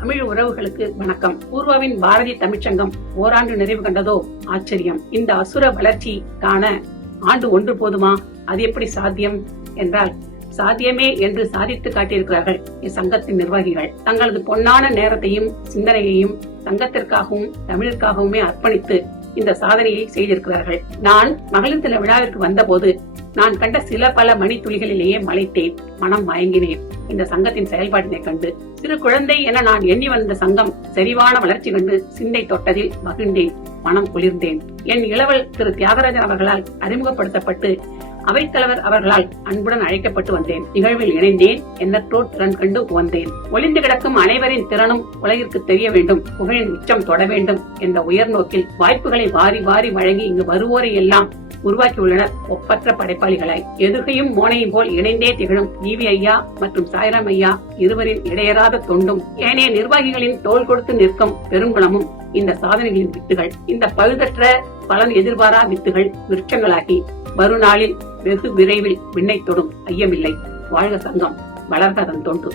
தமிழ் உறவுகளுக்கு வணக்கம். பூர்வாவின் பாரதி தமிழ்ச்சங்கம் ஓராண்டு நிறைவு கண்டதோ? ஆச்சரியம். இந்த அசுர வளர்ச்சி காண ஆண்டு ஒன்று போதுமா? அது எப்படி சாத்தியம்? என்றால் சாத்தியமே என்று சாதித்து காட்டியிருக்கிறார்கள் இச்சங்கத்தின் நிர்வாகிகள். தங்களது பொன்னான நேரத்தையும் சிந்தனையையும் சங்கத்திற்காகவும் தமிழிற்காகவுமே அர்ப்பணித்து இந்த சாதனையை செய்திருக்கிறார்கள். நான் மகளிர் தின விழாவிற்கு வந்தபோது நான் கண்ட சில பல மணித்துளிகளிலேயே மலைத்தேன். மனம் மயங்கினேன். இந்த சங்கத்தின் செயல்பாட்டினை கண்டு சிறு குழந்தை என நான் எண்ணி வந்த சங்கம் செறிவான வளர்ச்சி கண்டு சிந்தை தொட்டதில் மகிழ்ந்தேன். மனம் குளிர்ந்தேன். என் இளவல் திரு தியாகராஜன் அவர்களால் அறிமுகப்படுத்தப்பட்டு அவைத்தலைவர் அவர்களால் அன்புடன் அழைக்கப்பட்டு வந்தேன். நிகழ்வில் இணைந்தேன். எண்ணற்றோர் திறன் கண்டு வந்தேன். ஒளிந்து கிடக்கும் அனைவரின் திறனும் உலகிற்கு தெரிய வேண்டும். புகழின் உச்சம் தொட வேண்டும் என்ற உயர் நோக்கில் வாய்ப்புகளை வாரி வாரி வழங்கி இங்கு வருவோரை எல்லாம் உருவாக்கியுள்ளனர் ஒப்பற்ற படைப்பாளிகளாய். எதுகையும் மோனையும் போல் இணைந்தே திகழும் ஜிவி ஐயா மற்றும் சாய்ராம் ஐயா இருவரின் இடையராத தொண்டும் ஏனைய நிர்வாகிகளின் தோல் கொடுத்து நிற்கும் பெருங்குணமும் இந்த சாதனைகளின் வித்துகள் இந்த பழுதற்ற பலன் எதிர்பாரா வித்துகள் விருட்சங்களாகி மறுநாளில் வெகு விரைவில் விண்ணை தொடும் ஐயமில்லை. வாழ்க சங்கம் வளர்க அதன் தொண்டு.